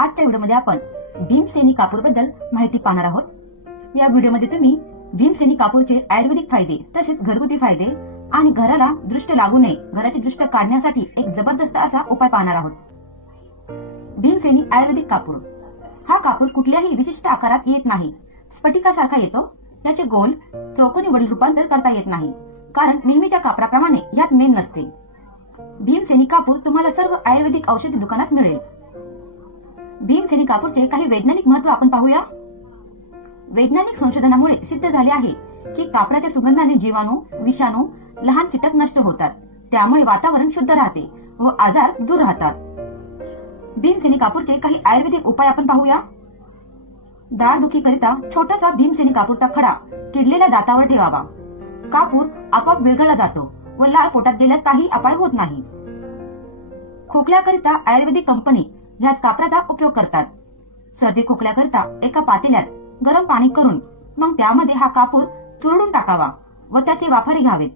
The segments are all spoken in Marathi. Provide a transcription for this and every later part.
आजच्या व्हिडिओमध्ये आपण भीमसेनी कापूरबद्दल माहिती पाहणार आहोत. या व्हिडिओमध्ये तुम्ही भीमसेनी कापूरचे आयुर्वेदिक फायदे तसेच घरगुती फायदे आणि घराला दृष्ट लागू नये घराची दृष्ट काढण्यासाठी एक जबरदस्त असा उपाय पाहणार आहोत. भीमसेनी आयुर्वेदिक कापूर. हा कापूर कुठल्याही विशिष्ट आकारात येत नाही. स्फटिकासारखा येतो. त्याचे गोल चौकोनी वडील रूपांतर करता येत नाही. कारण नेहमीच्या कापराप्रमाणे यात मेन नसते. भीमसेनी कापूर तुम्हाला सर्व आयुर्वेदिक औषधी दुकानात मिळेल. भीमसेनी कापूरचे काही वैज्ञानिक महत्त्व आपण पाहूया. वैज्ञानिक संशोधनामुळे सिद्ध झाले आहे की कापडाच्या सुगंधाने जीवाणू विषाणू लहान कीटक नष्ट होतात. त्यामुळे वातावरण शुद्ध राहते व आजार दूर राहतात. भीमसेनी कापूरचे काही आयुर्वेदिक उपाय आपण पाहूया. दाढदुखीकरिता छोटासा भीमसेनी कापूरचा खडा किडलेल्या दातावर ठेवावा. कापूर आपोआप विरगळला जातो व लाळ पोटात गेल्यास काही अपाय होत नाही. खोकल्याकरिता आयुर्वेदिक कंपनी ह्याच कापराचा उपयोग करतात. सर्दी खोकल्याकरता एका पातेल्यात गरम पाणी करून मग त्यामध्ये हा कापूर चुरडून टाकावा व त्याचे वाफारे घ्यावेत.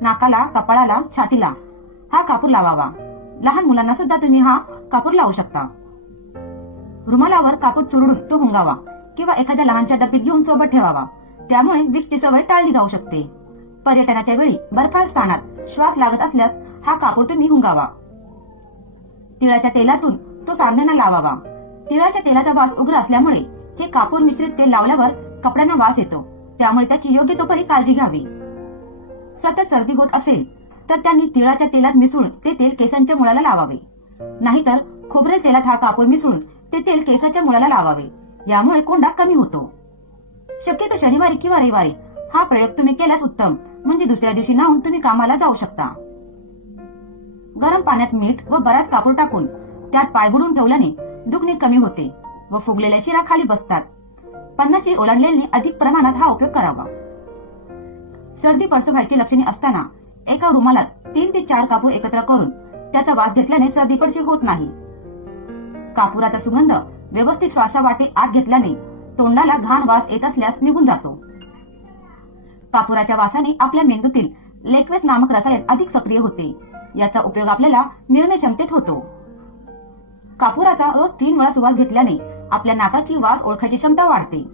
नाकाला कपाळाला छातीला हा कापूर लावावा. लहान मुलांना सुद्धा तुम्ही हा कापूर लावू शकता. रुमालावर कापूर चुरडून तो हुंगावा किंवा एखाद्या लहानच्या डब्बीत घेऊन सोबत ठेवावा. त्यामुळे विकची सवय टाळली जाऊ शकते. पर्यटनाच्या वेळी बर्फाळ स्थानात श्वास लागत असल्यास हा कापूर तुम्ही हुंगावा. तिळाच्या तेलातून तो सांध्यांना लावावा. तिळाच्या तेलाचा वास उग्र असल्यामुळे हे कापूर मिश्रित तेल लावल्यावर कपड्यांना वास येतो. त्यामुळे त्याची योग्य तोपरी काळजी घ्यावी. सतत सर्दी होत असेल तर त्यांनी तिळाच्या तेलात मिसळून ते तेल केसांच्या मुळाला लावावे. नाहीतर खोबरेल तेलात हा कापूर मिसळून ते तेल केसाच्या मुळाला लावावे. यामुळे कोंडा कमी होतो. शक्यतो शनिवारी किंवा रविवारी हा प्रयोग तुम्ही केल्यास उत्तम. म्हणजे दुसऱ्या दिवशी नाहून तुम्ही कामाला जाऊ शकता. गरम पाण्यात मीठ व बराच कापूर टाकून त्यात पाय बुडून ठेवल्याने दुखणे कमी होते व फुगलेल्या शिरा खाली बसतात. पन्नाशी ओलांडलेल्याने अधिक प्रमाणात हा उपयोग करावा. सर्दी पडस व्हायची लक्षणे असताना एका रुमालात तीन ते चार कापूर एकत्र करून त्याचा वास घेतल्याने सर्दी पडशी होत नाही. कापुराचा सुगंध व्यवस्थित श्वासावाटे आत घेतल्याने तोंडाला घाण वास येत असल्यास निघून जातो. कापुराच्या वासाने आपल्या मेंदूतील लेक्वेस नामक रसायन अधिक सक्रिय होते. याचा उपयोग आपल्याला निर्णय क्षमतेत होतो. कापुराचा रोज तीन वेळा सुवास घेतल्याने आपल्या नाकाची वास ओळखायची क्षमता वाढते.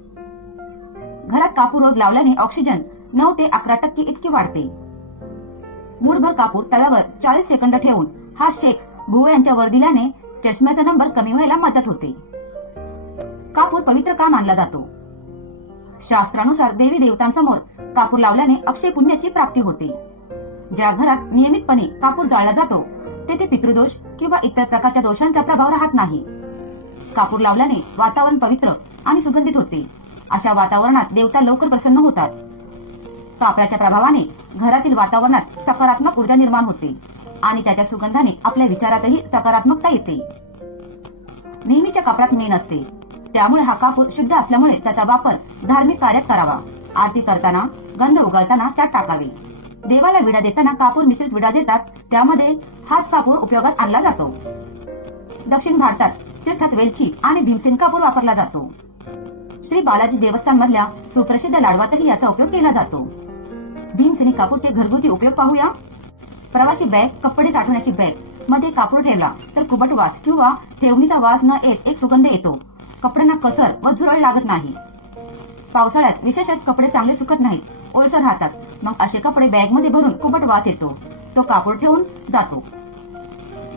घरात कापूर रोज लावल्याने ऑक्सिजन नऊ ते अकरा टक्के इतकी वाढते. मूठभर कापूर तव्यावर चाळीस सेकंद ठेवून हा शेख भुवयांच्या वर दिल्याने चष्म्याचा नंबर कमी व्हायला मदत होते. कापूर पवित्र का मानला जातो? शास्त्रानुसार देवी देवतांसमोर कापूर लावल्याने अक्षय पुण्याची प्राप्ती होते. ज्या घरात नियमितपणे कापूर जाळला जातो तेथे पितृदोष किंवा इतर प्रकारच्या दोषांचा प्रभाव राहत नाही. कापूर लावल्याने वातावरण पवित्र आणि सुगंधित होते. अशा वातावरणात देवता लवकर प्रसन्न होतात. कापराच्या प्रभावाने घरातील वातावरणात सकारात्मक ऊर्जा निर्माण होते आणि त्याच्या सुगंधाने आपल्या विचारातही सकारात्मकता येते. नेहमीच्या कापरात मेन असते. त्यामुळे हा कापूर शुद्ध असल्यामुळे त्याचा वापर धार्मिक कार्यात करावा. आरती करताना गंध उगाळताना त्यात टाकावे. देवाला विडा देताना कापूर मिश्रित विडा देतात. त्यामध्ये हाच कापूर उपयोगात आणला जातो. दक्षिण भारतात तीर्थात वेलची आणि भीमसेन कापूर वापरला जातो. श्री बालाजी देवस्थान मधल्या सुप्रसिद्ध लाडवातही याचा उपयोग केला जातो. भीमसेनी कापूरचे घरगुती उपयोग पाहूया. प्रवासी बॅग कपडे साठवण्याची बॅगमध्ये कापूर ठेवला तर कुबट वास किंवा ठेवणीचा वास न येत एक सुगंध येतो. कपड्यांना कसर व झुरळ लागत नाही. पावसाळ्यात विशेषत कपडे चांगले सुकत नाहीत. ओलसर राहतात. मग असे कपडे बॅगमध्ये भरून कुबट वास येतो. तो कापूर ठेवून जातो.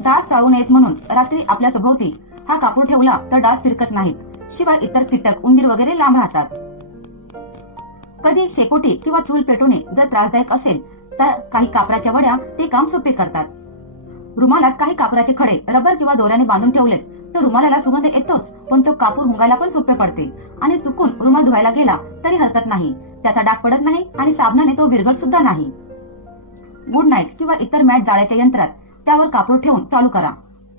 डास चाळू नयेत म्हणून रात्री आपल्या सभोवती हा कापूर ठेवला तर डास फिरकत नाहीत. शिवाय इतर कीटक उंदीर वगैरे लांब राहतात. कधी शेकोटी किंवा चूल पेटवणे जर त्रासदायक असेल तर काही कापराच्या वड्या ते काम सोपे करतात. रुमालात काही कापराचे खडे रबर किंवा दोऱ्याने बांधून ठेवलेत तर रुमालाला सुगंध येतोच पण तो कापूर हुंगायला पण सोपे पडते आणि चुकून रुमाल धुवायला गेला तरी हरकत नाही. त्याचा डाग पडत नाही आणि साबणाने तो विरघळ सुद्धा नाही. गुड नाईट किंवा इतर मॅट जाळ्याच्या यंत्रात त्यावर कापूर ठेवून चालू करा.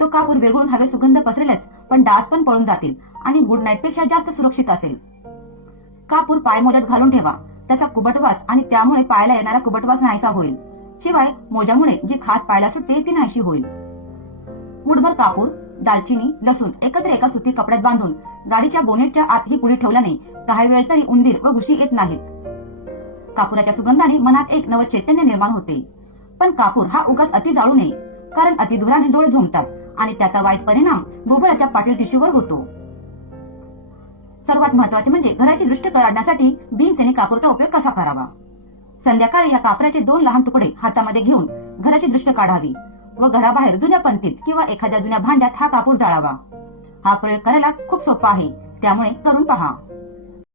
तो कापूर विरघळून हवे सुगंध पसरेलच पण डास पण पळून जातील आणि गुड नाईटपेक्षा जास्त सुरक्षित असेल. कापूर पाय मोजात घालून ठेवा. त्याचा कुबटवास आणि त्यामुळे पायाला येणारा कुबटवास नाहीसा होईल. शिवाय मोजामुळे जी खास पायाला सुटते ती नाहीशी होईल. मुठभर कापूर दालचिनी लसूण एकत्र एका सुती कपड्यात बांधून गाडीच्या बोनेटच्या आत ही पुढे ठेवल्याने काही वेळ तरी उंदीर व घुशी येत नाहीत. कापुराच्या सुगंधाने मनात एक नव चैतन्य निर्माण होते. पण कापूर हा उगाच अति जाळू नये कारण अतिधुराने डोळे झोंबतात आणि त्याचा वाईट परिणाम भूगोलाच्या पाटील टिश्यूवर होतो. सर्वात महत्त्वाचे म्हणजे घराची दृष्टी काढण्यासाठी भीमसेने कापूरचा उपयोग कसा करावा? संध्याकाळी या कापराचे दोन लहान तुकडे हातामध्ये घेऊन घराची दृष्ट काढावी. व घराबाहेर जुन्या पंतीत किंवा एखाद्या जुन्या भांड्यात हा कापूर जाळावा. हा प्रयोग करायला खूप सोपा आहे. त्यामुळे करून पहा.